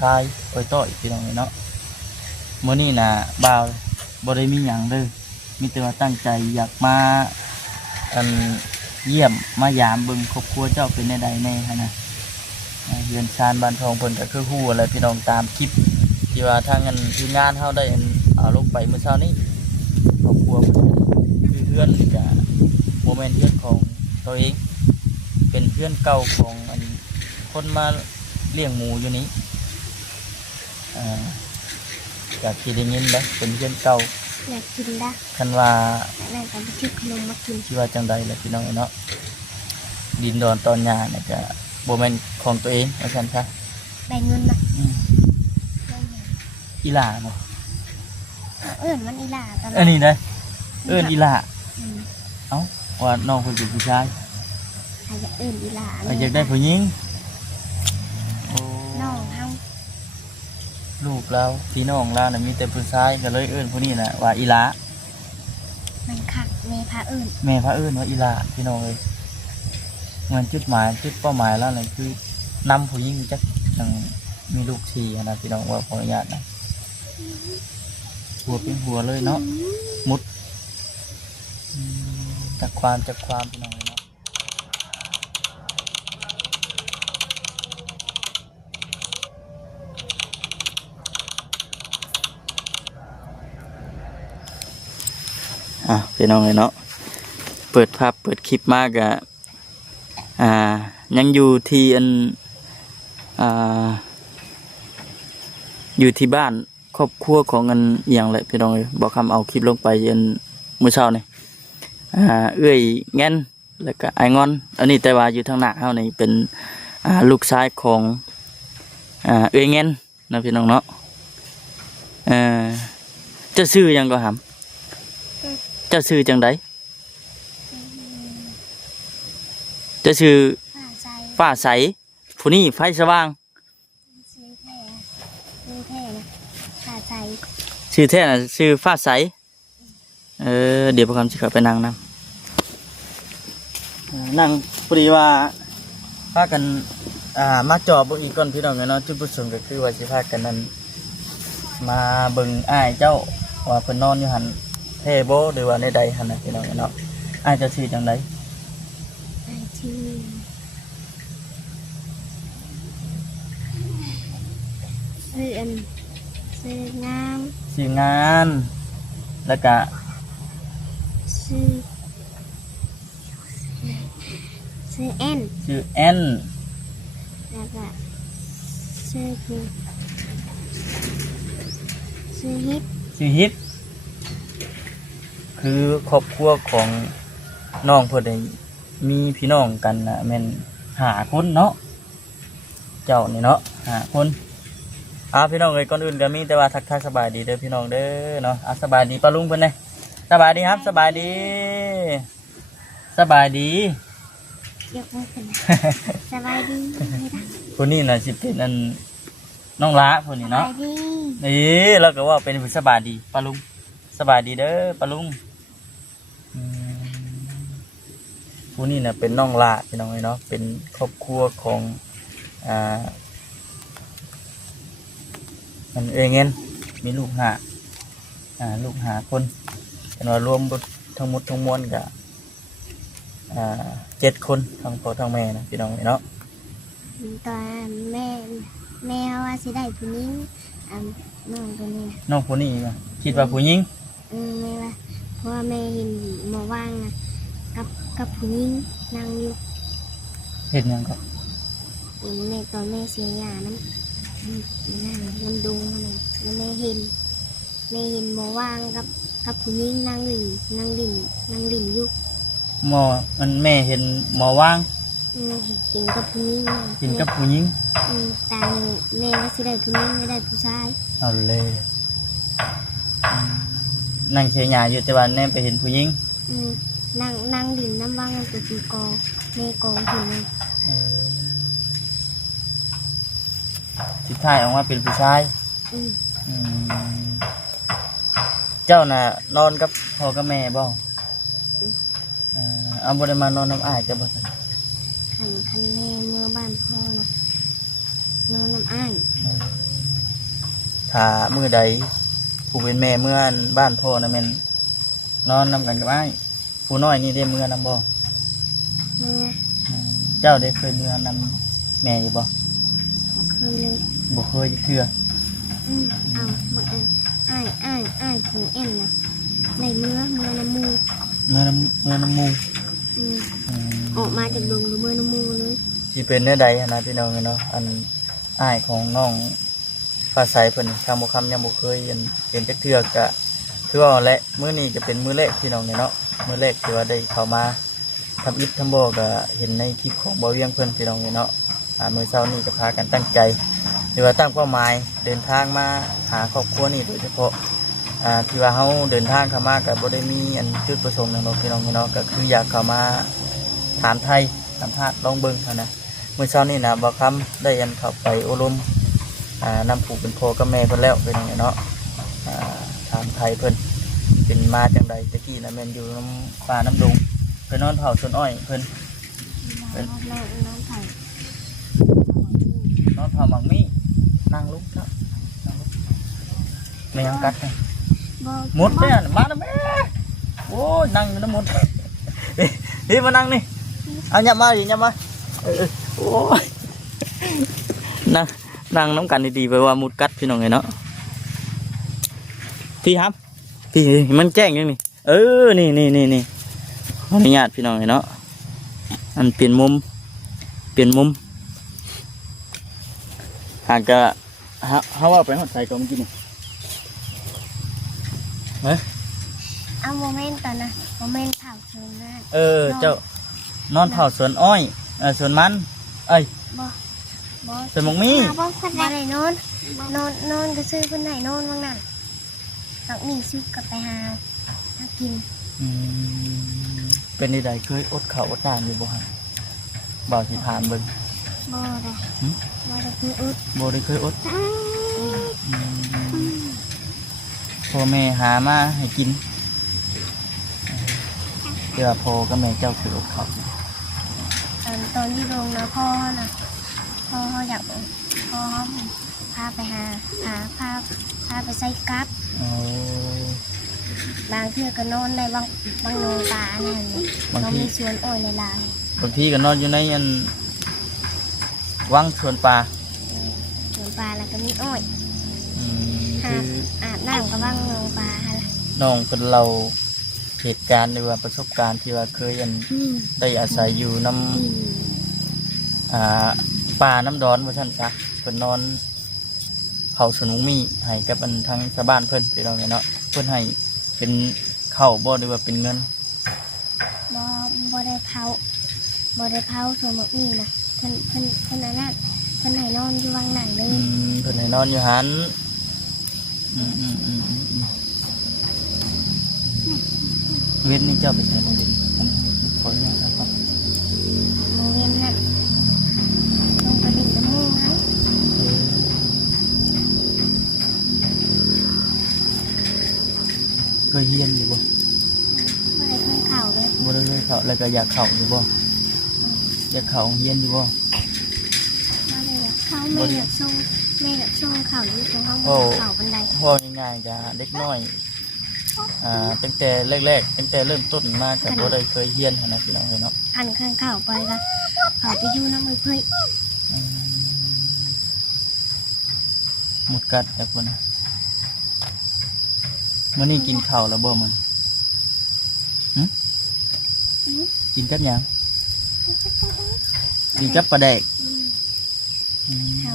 ชายไปต่อยพี่น้องเนาะมื้อนี้น่ะบ่าวบ่ได้มีหยังเลยมีแต่ว่าตั้งใจอยากมาอันเยี่ยมมายามเบิ่งครอบครัวเจ้าเป็นแนวใดแน่ฮะนะเรือนชานบ้านทองเพิ่นก็คือฮู้อะไรพี่น้องตามคลิปที่ว่าทางอันทีมงานเฮาได้เอาลงไปเมื่อเช้านี้ครอบครัวเพิ่นคือเพื่อนก็บ่แม่นเพื่อนของตัวเองเป็นเพื่อนเก่าของอันคนมาเลี้ยงหมูอยู่นี้จากที่ได้ยินได้เป็นเพื่อนเก่าอยากกินได้คันว่าแม่ก็ไปซื้อขนมมากินที่ว่าจังใดแหละพี่น้องเนาะดินดอนตอนหญ้าเนี่ยจะบ่แม่นของตัวเองว่าซั่นซะแบ่งเงินมาอีหล่าบ่มันอีหล่าตลอดอันนี้ได้อีหล่าเอ้าว่าน้องเพิ่นเป็นผู้ชายอยากอีหล่าอยากได้ผู้หญิงน้องเฮาลูกเราพี่น้องเราน่ะมีแต่ผู้ชายก็เลยผู้นี้น่ะว่าอีหล่ามันคักแม่พาแม่พาว่าอีหล่าพี่น้องเอ้ยมันจุดหมายจุดเป้าหมายแล้วนั่นคือนำผู้หญิงจักจังมีลูก4นะพี่น้องว่าขออนุญาตนะหัวเป็นหัวเลยเนาะมุดจากความพี่น้องเนาะพี่น้องเลยเนาะเปิดภาพเปิดคลิปมากอะยังอยู่ที่อยู่ที่บ้านครอบครัวของอย่างไรพี่น้องเลยบอกคำเอาคลิปลงไปมื้อเช้านี่เอื้อยแง่นแล้วก็ไอ้งอนอันนี้แต่ว่าอยู่ทางหน้าเฮานี่เป็นลูกชายของเอื้อยแง่นนะพี่น้องเนาะจะชื่อยังก็หำจะชื่อจังไดจะชื่อฟ้าใสผู้นี้ไฟสว่างชื่อแท้ฟ้าใสชื่อแท้น่ะชื่อฟ้าใสเดี๋ยวพวกคำสิเขาไปนั่งพอดีว่าพากันมาจอบเบิ่งอีกก่อนพี่น้องเนาะจุดประสงค์ก็คือว่าสิพากันนั้นมาเบิ่งอ้ายเจ้าว่าเพิ่นนอนอยู่หั่นแท้บ่หรือว่าในใดหั่นน่ะพี่น้องเนาะอ้ายเจ้าชื่อจังไดชื่องามชื่องานแล้วก็ชื่อแอน แล้วก็ชื่อฮิตคือครอบครัวของน้องเพิ่นได้มีพี่น้องกันนะแม่น5 คนเนาะเจ้านี่เนาะ5 คนพี่น้องเอ้ยก่อนอื่นก็มีแต่ว่าทักทายสบายดีเด้อพี่น้องเด้อเนาะสบายดีป้าลุงเพิ่นเด้สบายดีครับสบายดีเดี๋ยวพูดกันสบายดีคนนี้น่ะสิเป็นน้องละคนนี้เนาะแล้วก็ว่าเป็นผู้สบายดีป้าลุงสบายดีเด้อป้าลุงคนนี้น่ะเป็นน้องละพี่น้องเนาะเป็นครอบครัวของมันเงินมีลูก5 คนเป็นว่ารวมทั้งหมดทั้งมวลก็7 คนทั้งพ่อทั้งแม่นะพี่น้องเนาะตอนแม่ว่าสิได้ผู้หญิงน้องตัวนี้น้องผู้นี้คิดว่าผู้หญิงแม่ว่าเพราะว่าแม่เห็นหมอว่างนะกับผู้หญิงนั่งอยู่เห็นยังก็แม่ตอนแม่เสียยานั้นมันดูอะไรแล้วแม่เห็นหมอว่างกับผู้หญิงนั่งหลินอยู่หมอมันแม่เห็นหมอว่างเห็นกับผู้หญิงแต่แม่ว่าสิได้ผู้หญิงไม่ได้ผู้ชายเอาเลยนั่งเชียร์ยาอยู่แต่ว่าแม่ไปเห็นผู้หญิงนั่งลินน้ำว่างตัวตีกอแม่กองถึงเลยสุดท้ายออกมาเป็นผู้ชายเจ้าน่ะนอนกับพ่อกับแม่บ่เอาบ่ได้มานอนน้ำอ้ายจะบ่ซั่นคันแม่เมื่อบ้านพ่อนะนอนน้ำอ้าย ถ้ามื้อใดผู้เป็นแม่เมื่อนบ้านพ่อนะแม่นนอนนํกันกับอ้ายผู้น้อยนี่ได้เมื่อนำบ่ เมื่อ เจ้าได้เคยเมื่อนำแม่อยู่บ่ เคยเลย บ่เคยเทื่อ เอามาอ้ายผูเอ็นนะในเมื่อน้ำมู เมื่อนำหมู่ อืม อืม ออกมาจากดงหรือเมื่อน้ำมูเลย สิเป็นแนวใดหันนะพี่น้องเนาะอันอ้ายของน้องฟ้าใสเพิ่นคำบ่คำยังบ่เคยอันเป็นจักเทื่อก็คือว่าแหละมื้อนี้จะเป็นมื้อแรกพี่น้องเนาะมื้อแรกที่ว่าได้เข้ามาทำอิฐทำบ่ก็เห็นในคลิปของบ่เวียงเพิ่นพี่น้องเนาะมื้อเช้านี้ก็พากันตั้งใจหรือว่าตั้งเป้าหมายเดินทางมาหาครอบครัวนี่โดยเฉพาะที่ว่าเฮาเดินทางเข้ามาก็บ่ได้มีอันจุดประสงค์หยังเนาะพี่น้องเนาะก็คืออยากเข้ามาถามไทยสัมภาษณ์ลองเบิ่งเท่านั้นมื้อเช้านี้นะบ่คำได้อันเข้าไปอบรมนำผู้เป็นพ่อกับแม่เพิ่นแล้วพี่น้องเนาะถามไทยเพิ่นเป็นมาจังใดตะกี้นะแม่นอยู่น้ำป่าน้ำดงไปนอนเผาสวนอ้อยเพิ่น น้ำไผ่ นอนเผาหมักมี่นั่งลุกครับนั่งลุกไม่ยังกัดเลยหมดเนี่ยมาแล้วแม่โอ้ยนั่งอยู่น้ำหมดนี่มานั่งนี่เอาหยับมาดิหยับมาโอ้ยนั่งน้ำกันดีๆไปว่ามุดกัดพี่น้องไงเนาะพี่ครับพี่มันแจ้งยังนี่นี่ขออนุญาตพี่น้องไงเนาะอันเปลี่ยนมุมหากจะเขาว่าไปหอดใส่ก่อนเมื่อกี้นี่ เอาโมเมนต์ตอนนะโมเมนต์เผาเชิงหน้า เจ้านอนเผาสวนอ้อยสวนมันบ่ สวนหมกมี่ บ่คนใดนอนก็ซื้อคนไหนนอนบ้างนั่นหลังมีซุกกับไปหากิน เป็นใดเคยอดข้าวอดน้ำอยู่บ่ฮะบ่าวสิผ่านเบิ่ง บ่ได้คืออุด บ่ได้เคยอดพ่อแม่หามาให้กินเดี๋ยวพ่อกับแม่เจ้าคืออดข้าว ตอนที่โรงนะพ่อเขาอยากพ่อพาไปพาไปใส่กั๊บบางเทื่อก็นอนในบางโนตาเนี่ยเรามีสวนอ้อยหลาย บางทีก็นอนอยู่ในอันวังสวนป่า ๆสวนปลาแล้วก็มีอ้อย คือ อาบน้ำกับบ้างโนปลาฮะ น้องเป็นเราเหตุการณ์หรือว่าประสบการณ์ที่ว่าเคยอันได้อาศัยอยู่น้ำป่าน้ำดอนว่าท่านซะเพิ่นนอนเผาสวนมุ้งมีให้กับอันทางชาวบ้านเพิ่นไปเราเนาะเพิ่นให้เป็นข้าวบ่หรือว่าเป็นเงิน บ่ได้เผาสวนหมกนี่นะเพิ่นนั้นเพิ่นให้นอนอยู่วังหนังเลย เพิ่นให้นอนอยู่หันเว้นนี่เจ้าไปใส่โมเดลขออนุญาตนะครับ โมเวนนั่นลงกระดิ่งกระมูไหม เคยเฮียนอยู่บ่ บ่ได้เคยเข่าเลย บ่ได้เคยเข้าแล้วก็อยากเข้าอยู่บ่อยากเข้าเฮียนอยู่บ่ บ่ได้อยากเข้าแม่อยากส่งเข่าอยู่ตรงห้องเข่าบันได พ่อง่ายๆจะเด็กน้อยตั้งแต่แรกๆตั้งแต่เริ่มต้นมาก็บ่ได้เคยเฮียนหั้นนะพี่น้องเนาะ อันข้างเข่าไปก็เขาไปอยู่น้ำมือเพื่อย หมดกัดแบบบ่นะมื้อนี้กินข้าวแล้วบ่มันกินกับหยังกินกับปลาแดก เขา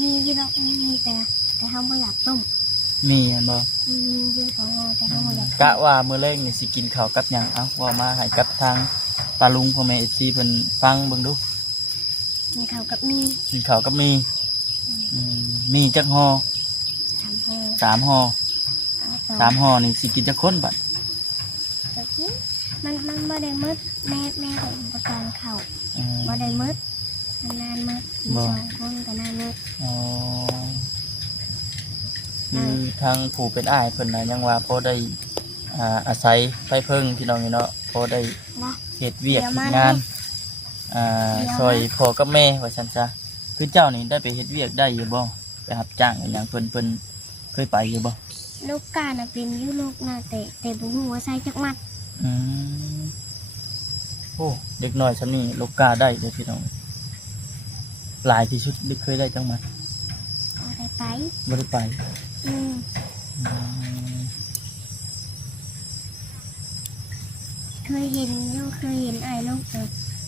มีอยู่ดอกมีแต่เขาไม่อยากต้ม มีอันบ่ มีอยู่ของเราแต่เขาไม่อยาก กะว่ามื้อแรกนี่สิกินข้าวกับหยังเอ้าว่ามาให้กับทางปลาลุงพ่อแม่ FC เพิ่นฟังเบิ่งดู มีเขากับมี กินข้าวกับมีจักห่อ 3 ห่อ 3ห่อ เอา 3ห่อนี่สิกินจักคนบัด ก็กินมันบ่ได้มืดแม่ก็อุปกรณ์เขาบ่ได้มืดนานมืด2 คนก็นานมืด อ๋อคือทางผู้เป็นอ้ายเพิ่นน่ะยังว่าพอได้อาศัยไปเพิ่งพี่น้องเนาะพอได้ นะ เฮ็ดเวียกเฮ็ดงานซอยพ่อกับแม่ว่าซั่นซะคือเจ้านี่ได้ไปเฮ็ดเวียกได้อยู่บ่ไปรับจ้างอหย่างเพิ่น เคยไปอยู่บ่ ลูกกาน่ะเป็นอยู่ลูกน่ะแต่บ่ฮู้ว่าใส่จักมัด อืมโอ้เด็กน้อยซำนี้ลูกกาได้เด้อพี่น้องหลายที่สุดเคยได้จังมา เอาได้ไป บ่ได้ไป อืม อืม เคยเห็นอยู่เคยเห็นอ้ายลูกแต่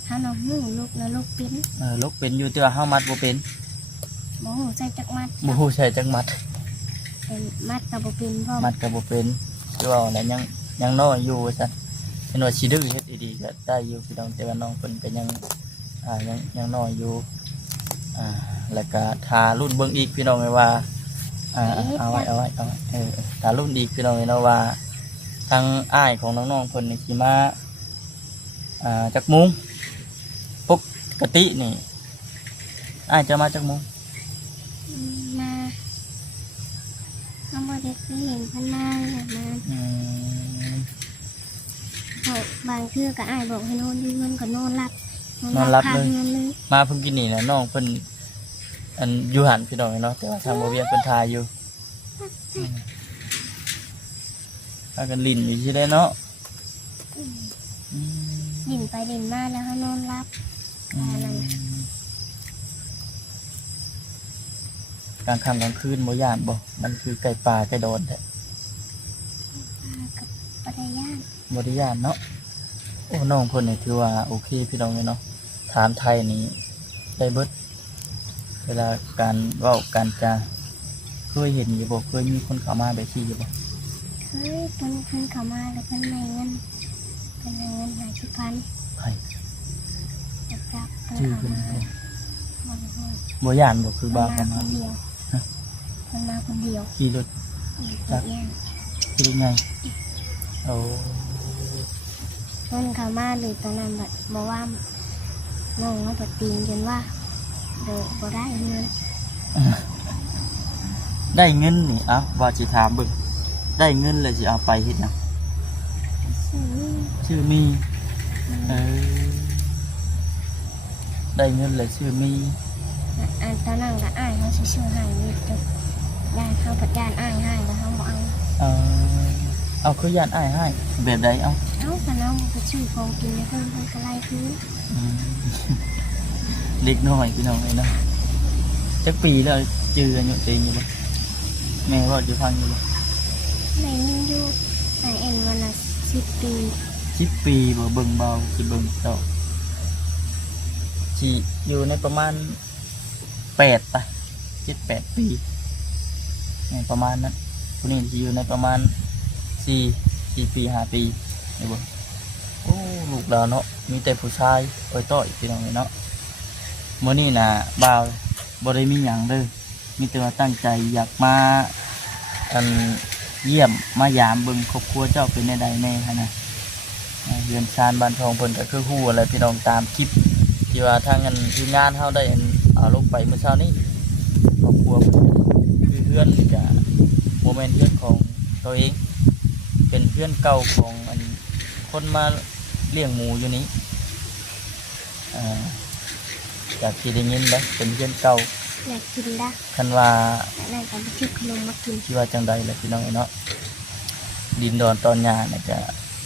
เฮาน่ะฮู้ลูกน่ะลูกเป็น ลูกเป็นอยู่แต่ว่าเฮามัดบ่เป็น บ่ฮู้ใส่จักมัด บ่ฮู้ใช้จังมัด แต่มัดก็บ่เป็นพร้อม มัดก็บ่เป็นคือว่าแหละยังน้อยอยู่ว่าซั่นเห็นว่าสิดื้อเฮ็ดดีๆก็ได้อยู่พี่น้องแต่ว่าน้องเพิ่นก็ยังยังน้อยอยู่แล้วก็ทารุ่นเบิ่งอีกพี่น้องเอ้ยว่าเอาไว้ทารุ่นอีกพี่น้องเอ้ยเนาะว่าทางอ้ายของน้องๆเพิ่นนี่สิมาจักโมงปกตินี่อ้ายจะมาจักโมง มาเขาบ่ได้เคยเห็นเพิ่นมาแบบมา เขาบางเทื่อก็อ้ายบอกให้นอนอยู่เงินก็นอนรับ นอนรับเลย เงินเลย มาเพิ่งกินนี่นะน้องเพิ่นอันอยู่หันพี่น้องเนาะแต่ว่าทางบ่เวียงเพิ่นทายอยู่พากันลิ้นอยู่ที่ได้เนาะ ดิ่นไปดิ่นมาแล้วเขานอนรับ กลางค่ำกลางคืนบ่ย่านบ่มันคือไก่ป่าไก่โดนแท้ กับปัทยาน บ่ได้ย่านเนาะโอ้น้องเพิ่นนี่ถือว่าโอเคพี่น้องเนาะถามไทยนี่ได้เบิดเวลาการเว้าการจาเคยเห็นอยู่บ่เคยมีคนเข้ามาแบบนี้อยู่บ่ เคยเพิ่นเข้ามาแล้วเพิ่นให้เงิน50,000 ไผ จับเพิ่น ชื่อ เข้า เพิ่น มา บ่ย่านบ่คือ เพิ่ บ้าน เข้า มา มา คนเดียวเพิ่นมาคนเดียว ขี่รถ จับแย่ง คือไงโอ้ เพิ่นเข้ามาเลยตอนนั้นแบบบอกว่าน้องมาปตีนจนว่าเดี๋ยวบ่ได้เงิน ได้เงินนี่เอาว่าสิถามเบิ่งได้เงินแล้วสิเอาไปเฮ็ดหยัง ซื้อนี่ ชื่อมีเออได้เงินแล้วชื่อมี อันตอนนั้นก็อ้ายเขาชื่อให้นี่จนได้เขาปัดยานอ้ายให้แล้วเขาบอกเอา เออเอาคือย่านอ้ายให้แบบใดเอา เอาแต่น้องไปชื่อของกินในเพิ่นเพิ่นก็ไล่คืน อืม เล็กน้อยพี่น้องเอ้ยเนาะจักปีแล้วจืออายุตัวเองอยู่บ่แม่ว่าจะฟังอยู่บ่ ในนิ่งอยู่ในเอ็นวันละ10 ปี 10 ปีบ่เบิ่งเบาสิเบิ่งเจ้าสิอยู่ในประมาณ8ไป7-8 ปีในประมาณนั้นผู้นี้สิอยู่ในประมาณ4 ปี 5 ปีได้บ่โอ้ลูกเราเนาะมีแต่ผู้ชายอ้อยต้อยพี่น้องเอ้ยเนาะมื้อนี้น่ะบ่าวบ่ได้มีหยังเลยมีแต่ว่าตั้งใจอยากมาอันเยี่ยมมายามเบิ่งครอบครัวเจ้าเป็นใดแน่ฮะนะเรือนชานบ้านทองเพิ่นก็คือฮู้อะไรพี่น้องตามคลิปที่ว่าทางอันทีมงานเฮาได้อันเอาลงไปเมื่อเช้านี้ครอบครัวเพิ่นคือเพื่อนก็บ่แม่นเพื่อนของตัวเอง เป็นเพื่อนเก่าของอันคนมาเลี้ยงหมูอยู่นี้จากที่ได้ยินนะเป็นเพื่อนเก่า อยากกินได้ คันว่า นั่นก็ไปซื้อขนมมากิน ที่ว่าจังใดแหละพี่น้องเนาะดินดอนตอนหญ้าน่ะจะ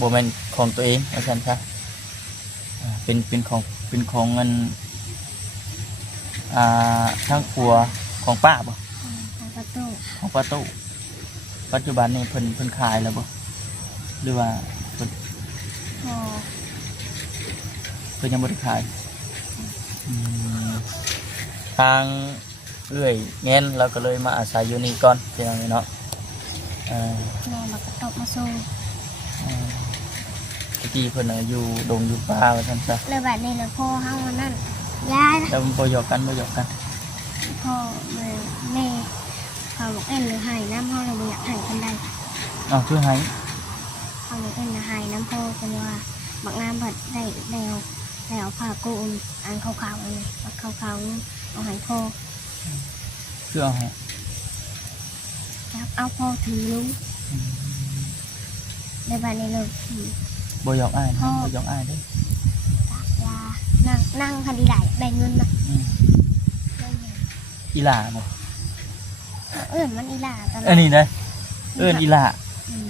บ่แม่นของตัวเองว่าซั่นซะเป็นของเงินทางครัวของป้าบ่ ทางประตู ของป้าตู้ปัจจุบันนี้เพิ่นขายแล้วบ่หรือว่าเพิ่น พอ เพิ่นยังบ่ได้ขายอืมทางเอื้อยเงินเราก็เลยมาอาศัยอยู่นี่ก่อนพี่น้องเนาะแม่มากระตบมาส่ง ที่เพิ่นน่ะอยู่ดงอยู่ป่าว่าซั่นซะ เลยแบบนี้เลยพ่อเฮาวันนั้นยายนะ แล้วมันบ่หยอกกัน พ่อแม่เขาบอกเอ็นหรือหายน้ำพ่อเราไม่อยากหายคนใด เอาคือให้ เขาบอกเอ็นหรือหายน้ำพ่อเป็นว่าบักน้ำผัดได้แล้วผ่ากูอันขาวๆอันนี้บักขาวๆเอาหายพ่อ คือเอาให้ ครับเอาพ่อถือลุงในบ้านนี้เลย บ่หยอกอ้ายนะบ่หยอกอ้ายเด้อ ตักยานั่งคดีไหลแบ่งเงินมา อืม ได้เงิน อีหล่าบ่ เอิ้นมันอีหล่าตลอด อันนี้ได้เอิ้นอีหล่า อืม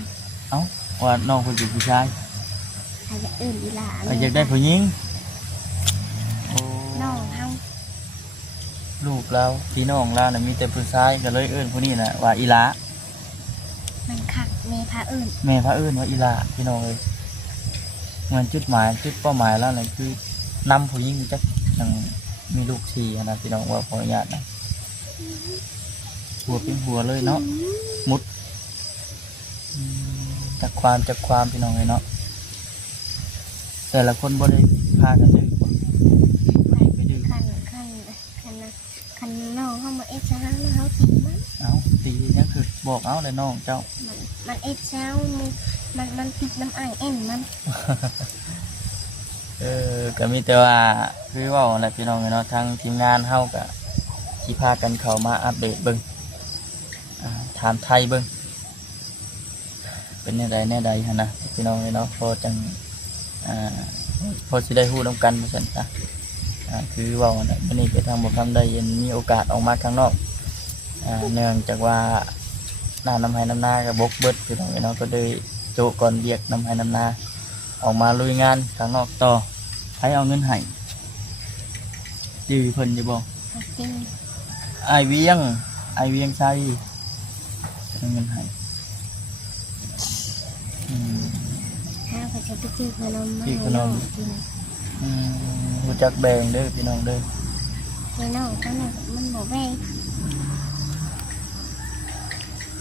เอ้าว่าน้องเพิ่นเป็นผู้ชาย ถ้าอยากเอิ้นอีหล่า อยากได้ผู้หญิงโอ้ น้องเฮา ลูกเราพี่น้องเราน่ะมีแต่ผู้ชายก็เลยเอิ้นผู้นี้น่ะว่าอีหล่า มันคักแม่พาเอิ้น แม่พระเอิ้นว่าอีหล่าพี่น้องเอ้ยมันจุดหมายจุดเป้าหมายแล้วน่ะคือนำผู้หญิงจักจังมีลูก4นะพี่น้องว่าขออนุญาตนะหัวเป็นหัวเลยเนาะมุดจากความพี่น้องเลยเนาะแต่ละคนบ่ได้พากันดื้อบ่ไม่ดื้อ คันน้องเฮามาเอ็ดเช้าเฮาตีมัน เอ้าตียังคือบอกเอาเลยน้องเจ้า มันเอ็ดเช้ามันติดน้ำอ่างเอ็นมัน ก็มีแต่ว่าคือเว่าแหละพี่น้องเนาะทางทีมงานเฮาก็สิพากันเข้ามาอัปเดตเบิ่งถามไทยเบิ่งเป็นแนวใดหั่นนะพี่น้องเนาะพอจังพอสิได้ฮู้นํกันว่าซั่นซะคือเว้าน่ะมื้อนี้ไปทางบ่คำได้ยันมีโอกาสออกมาข้างนอกเนื่องจากว่าน้ำให้น้ำนาก็บกเบิดพี่น้องเนาะก็เลยโจก่อนเรียกน้ำให้น้ำนาออกมาลุยงานข้างนอกต่อให้เอาเงินให้ยื้อเพิ่นจะบอก จริง ไอเวียงใช่เอาเงินให้ ถ้าเขาจะไปซื้อขนมมาให้น้องกิน รู้จักแบ่งเด้อพี่น้องเด้อ ให้น้องเขาเนี่ยมันบอกแม่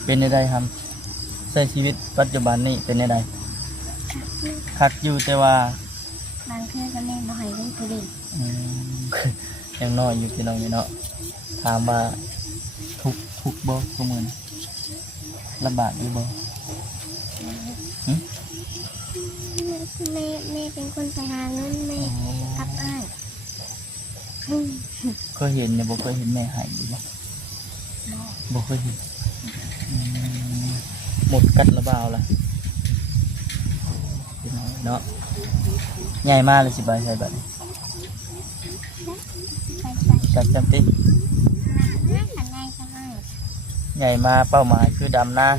เป็นได้ครับใช้ชีวิตปัจจุบันนี้เป็นได้คักอยู่แต่ว่า บางเทื่อก็แม่บ่ให้เล่นผู้เล่น ยังน้อยอยู่พี่น้องเนาะถามว่าทุกบ่ทุกมื้อนี้ลำบากอยู่บ่ แม่เป็นคนไปหาเงินแม่กับอ้าย เคยเห็นเนี่ยบ่เคยเห็นแม่หายอยู่บ่บ่เคยเห็นหมดกัดระบาวล่ะพี่น้องเนาะใหญ่มากเลยสิบใส่บัดนี้ ไป จักจำติ ขันได้ก็ได้ ใหญ่มาเป้าหมายคือดำนา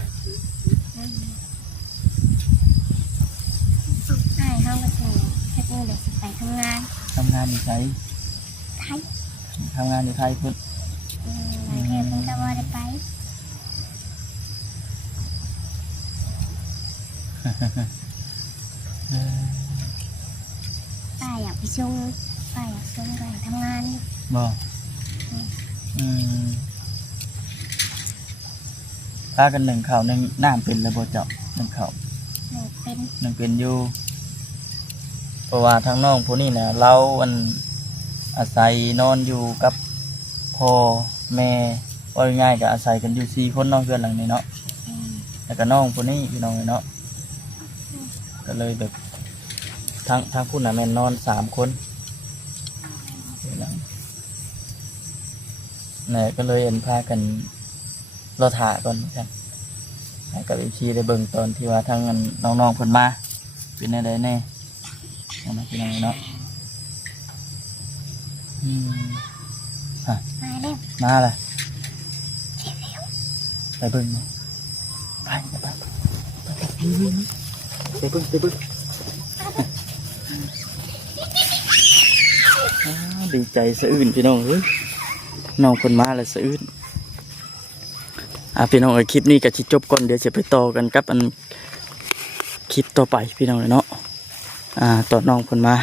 อ้ายเขาก็จะเฮ็ดมือเดี๋ยวสิไปทำงาน ทำงานอยู่ไส ไทย ทำงานอยู่ไทยพุ่น บางเทื่อเพิ่นก็บ่ได้ไป ป้าอยากไปส่งป้าอยากส่งไปทำงานอยู่ บ่พากันหนึ่งข่าวหนึ่งน้ำเป็นแล้วบ่เจ้าหนึ่งข่าว หนูเป็น หนึ่งเป็นอยู่เพราะว่าทางน้องผู้นี้เนี่ยเราอาศัยนอนอยู่กับพ่อแม่ว่าง่ายๆก็อาศัยกันอยู่4 คนเนาะเพื่อนหลังนี้เนาะ แล้วก็น้องผู้นี้พี่น้องเนาะก็เลยแบบทางผู้น่ะแม่นนอน3 คนนี่ก็เลยพากันรอถ่าก่อนกันให้กับอีกทีได้เบิ่งตอนที่ว่าทางน้องๆเพิ่นมาเป็นได้แน่นะพี่น้องเนาะมาแล้ว มาเลยไปเบิ่งเนาะไปเบิ่งดีใจสะอื้นพี่น้องเฮ้ยน้องคนมาแล้วสะอื้นพี่น้องคลิปนี้ก็สิจบก่อนเดี๋ยวจะไปต่อกันกับคลิปต่อไปพี่น้องเนาะตอนน้องคนมา